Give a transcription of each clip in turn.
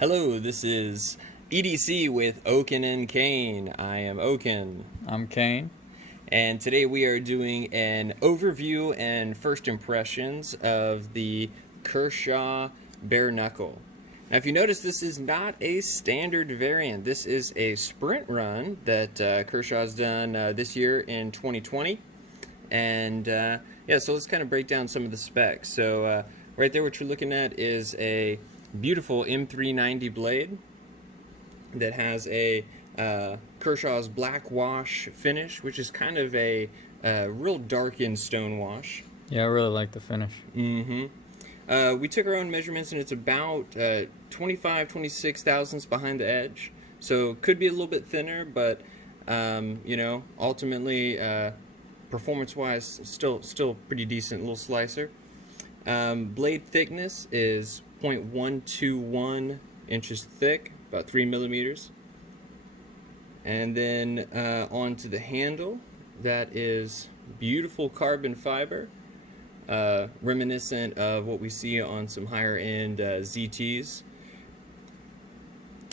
Hello, this is EDC with Oaken and Kane. I am Oaken. I'm Kane. And today we are doing an overview and first impressions of the Kershaw Bareknuckle. Now, if you notice, this is not a standard variant. This is a sprint run that Kershaw's done this year in 2020. And yeah, so let's kind of break down some of the specs. So right there, what you're looking at is a beautiful M390 blade that has a Kershaw's black wash finish, which is kind of a real darkened stone wash. Yeah, I really like the finish. We took our own measurements, and it's about 26 thousandths behind the edge. So could be a little bit thinner, but you know, ultimately, performance-wise, still pretty decent little slicer. Blade thickness is 0.121 inches thick, about 3 millimeters. And then onto the handle, that is beautiful carbon fiber, reminiscent of what we see on some higher end ZTs.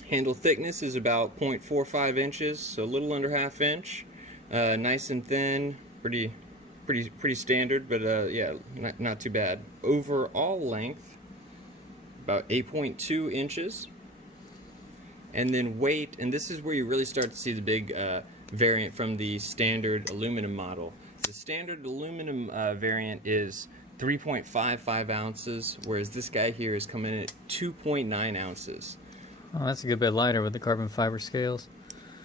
Handle thickness is about 0.45 inches, so a little under ½ inch. Nice and thin, pretty standard, but yeah, not too bad. Overall length, about 8.2 inches. And then weight, and this is where you really start to see the big variant from the standard aluminum model. The standard aluminum variant is 3.55 ounces, whereas this guy here is coming in at 2.9 ounces. Oh, that's a good bit lighter with the carbon fiber scales.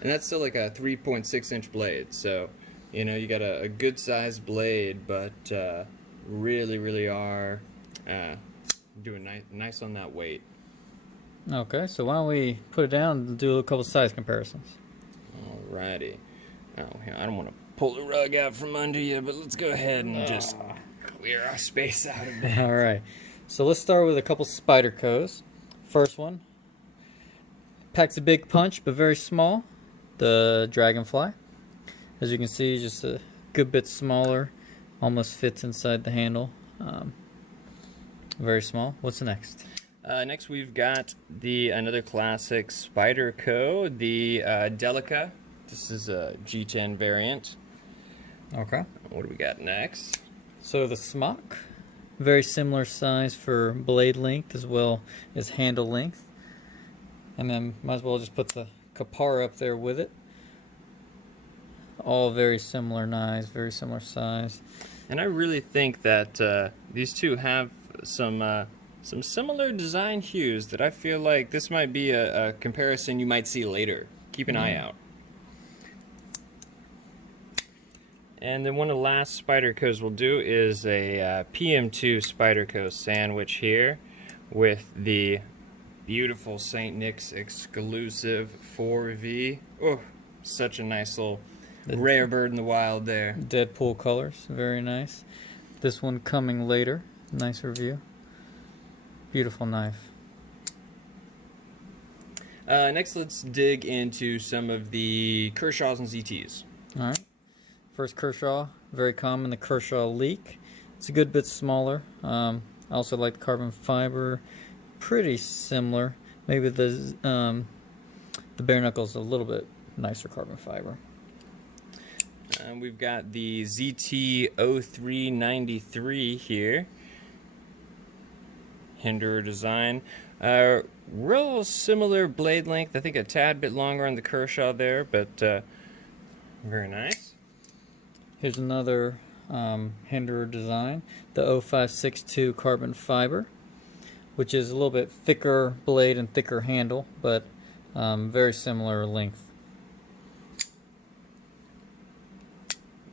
And that's still like a 3.6 inch blade, so you know, you got a good sized blade, but really are doing nice on that weight. Okay, so why don't we put it down and do a couple size comparisons. Alrighty. Oh, I don't want to pull the rug out from under you, but let's go ahead and just clear our space out of it. Alright, so let's start with a couple Spydercos. First one packs a big punch, but very small. The Dragonfly. As you can see, just a good bit smaller. Almost fits inside the handle. Very small. What's next? Next we've got another classic Spyderco, the Delica. This is a G10 variant. Okay. What do we got next? So the Smock. Very similar size for blade length as well as handle length. And then might as well just put the Kapar up there with it. All very similar knives, very similar size. And I really think that these two have some similar design hues that I feel like this might be a comparison you might see later. Keep an eye out. And then one of the last Spydercos we'll do is a PM2 Spyderco sandwich here with the beautiful St. Nick's exclusive 4V. Oh, such a nice little rare bird in the wild there. Deadpool colors, very nice. This one coming later. Nice review. Beautiful knife. Next, let's dig into some of the Kershaws and ZTs. Alright. First Kershaw, very common, the Kershaw Leak. It's a good bit smaller. I also like the carbon fiber. Pretty similar. Maybe the Bareknuckle's a little bit nicer carbon fiber. And we've got the ZT0393 here. Hinderer design. Real similar blade length. I think a tad bit longer on the Kershaw there, but very nice. Here's another Hinderer design. The 0562 carbon fiber, which is a little bit thicker blade and thicker handle, but very similar length.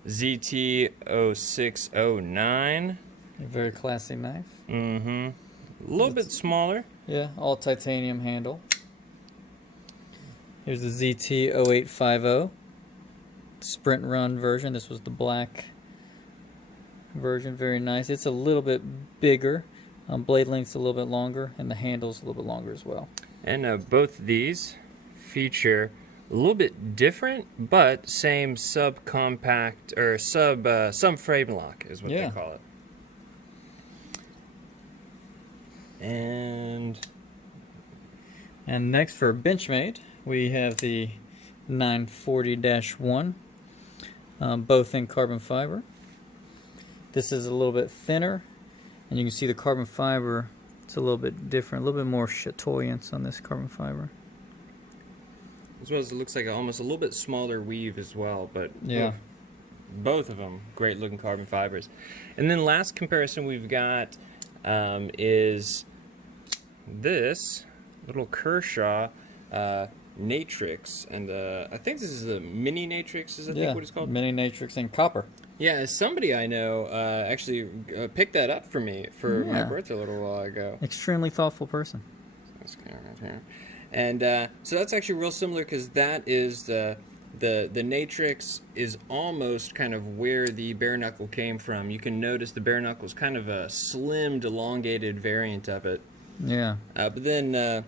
ZT0609. A very classy knife. A little bit smaller. Yeah, all titanium handle. Here's the ZT0850 sprint run version. This was the black version. Very nice. It's a little bit bigger. Blade length's a little bit longer, and the handle's a little bit longer as well. And both of these feature a little bit different, but same subcompact or sub frame lock is what they call it. And And next for Benchmade, we have the 940-1, both in carbon fiber. This is a little bit thinner, and you can see the carbon fiber, it's a little bit different, a little bit more chatoyance on this carbon fiber. As well as it looks like almost a little bit smaller weave as well, but yeah, both of them great looking carbon fibers. And then last comparison we've got is this little Kershaw Natrix, and I think this is the Mini Natrix, is I think what it's called? Mini Natrix in copper. Yeah, somebody I know actually picked that up for me for my birthday a little while ago. Extremely thoughtful person. That's kind of right here. And so that's actually real similar, because that is the Natrix is almost kind of where the bare knuckle came from. You can notice the bare knuckle is kind of a slimmed, elongated variant of it. Yeah. But then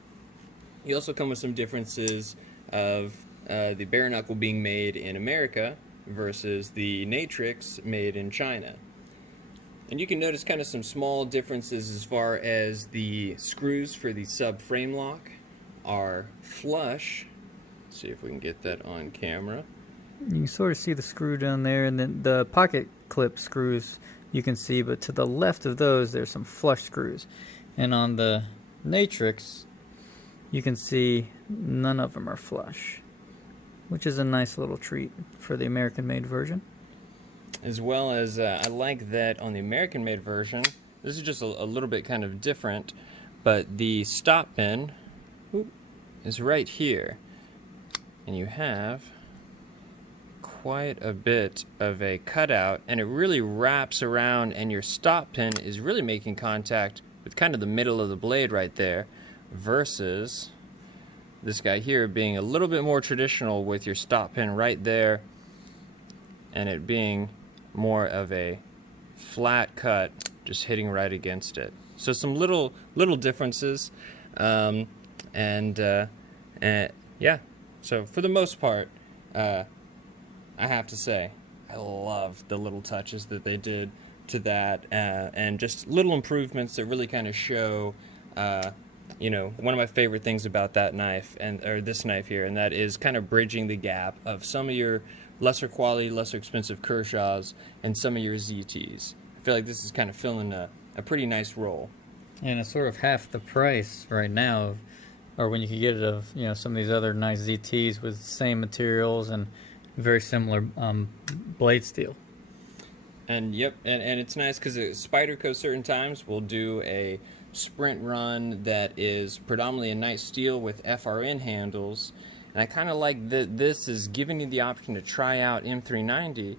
you also come with some differences of the bare knuckle being made in America versus the Natrix made in China. And you can notice kind of some small differences as far as the screws for the sub-frame lock are flush. Let's see if we can get that on camera. You can sort of see the screw down there, and then the pocket clip screws you can see, but to the left of those there's some flush screws. And on the Natrix you can see none of them are flush, which is a nice little treat for the American-made version. As well as I like that on the American-made version, this is just a little bit kind of different, but the stop pin is right here, and you have quite a bit of a cutout, and it really wraps around, and your stop pin is really making contact with kind of the middle of the blade right there, versus this guy here being a little bit more traditional with your stop pin right there, and it being more of a flat cut just hitting right against it. So some little differences, and yeah, so for the most part, I have to say I love the little touches that they did to that, and just little improvements that really kind of show you know, one of my favorite things about that knife, or this knife here, and that is kind of bridging the gap of some of your lesser quality, lesser expensive Kershaws and some of your ZTs. I feel like this is kind of filling a pretty nice role. And it's sort of half the price right now, or when you could get it of, you know, some of these other nice ZTs with same materials and very similar blade steel. And yep, and it's nice because Spyderco certain times will do a sprint run that is predominantly a nice steel with FRN handles, and I kind of like that this is giving you the option to try out M390,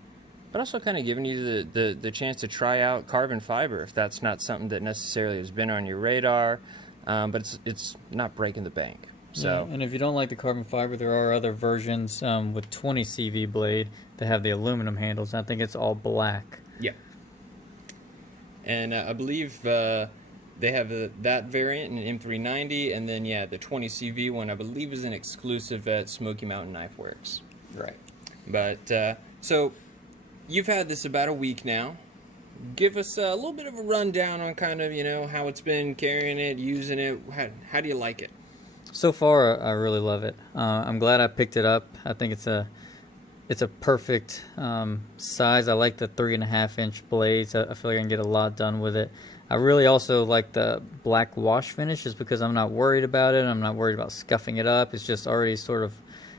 but also kind of giving you the chance to try out carbon fiber if that's not something that necessarily has been on your radar, but it's not breaking the bank. So yeah, and if you don't like the carbon fiber, there are other versions with 20 CV blade that have the aluminum handles. I think it's all black. Yeah, and I believe they have that variant in M390, and then yeah, the 20 CV one I believe is an exclusive at Smoky Mountain Knife Works. Right. But so you've had this about a week now. Give us a little bit of a rundown on kind of, you know, how it's been carrying it, using it. How do you like it? So far, I really love it. I'm glad I picked it up. I think it's a perfect size. I like the 3.5-inch blades. I feel like I can get a lot done with it. I really also like the black wash finish, just because I'm not worried about it. I'm not worried about scuffing it up. It's just already sort of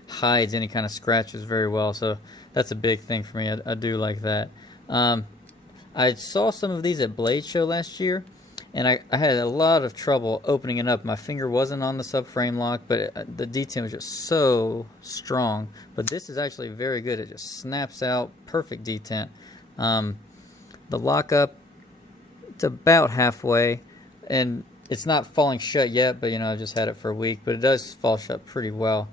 hides any kind of scratches very well. So that's a big thing for me. I do like that. I saw some of these at Blade Show last year, and I had a lot of trouble opening it up. My finger wasn't on the subframe lock, but the detent was just so strong. But this is actually very good. It just snaps out, perfect detent. The lockup, it's about halfway, and it's not falling shut yet, but you know, I've just had it for a week, but it does fall shut pretty well.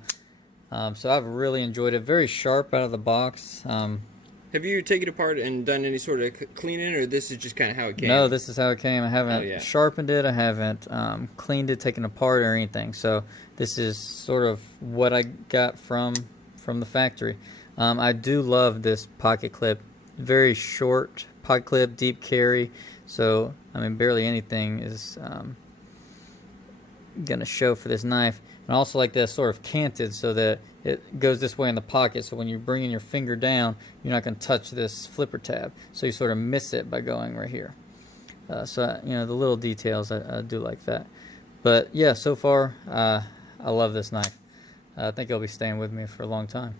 So I've really enjoyed it. Very sharp out of the box. Have you taken it apart and done any sort of cleaning, or this is just kind of how it came? No, this is how it came. I haven't sharpened it. I haven't cleaned it, taken it apart, or anything. So this is sort of what I got from the factory. I do love this pocket clip. Very short pocket clip, deep carry. So I mean, barely anything is going to show for this knife. And I also like this sort of canted so that it goes this way in the pocket, so when you're bringing your finger down, you're not going to touch this flipper tab. So you sort of miss it by going right here. So, you know, the little details, I do like that. But, yeah, so far, I love this knife. I think it'll be staying with me for a long time.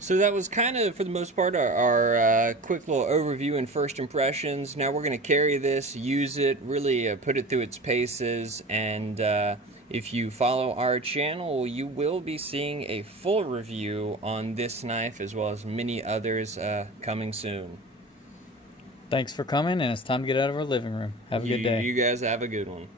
So that was kind of, for the most part, our quick little overview and first impressions. Now we're going to carry this, use it, really put it through its paces, and if you follow our channel, you will be seeing a full review on this knife as well as many others coming soon. Thanks for coming, and it's time to get out of our living room. Have a good day. You guys have a good one.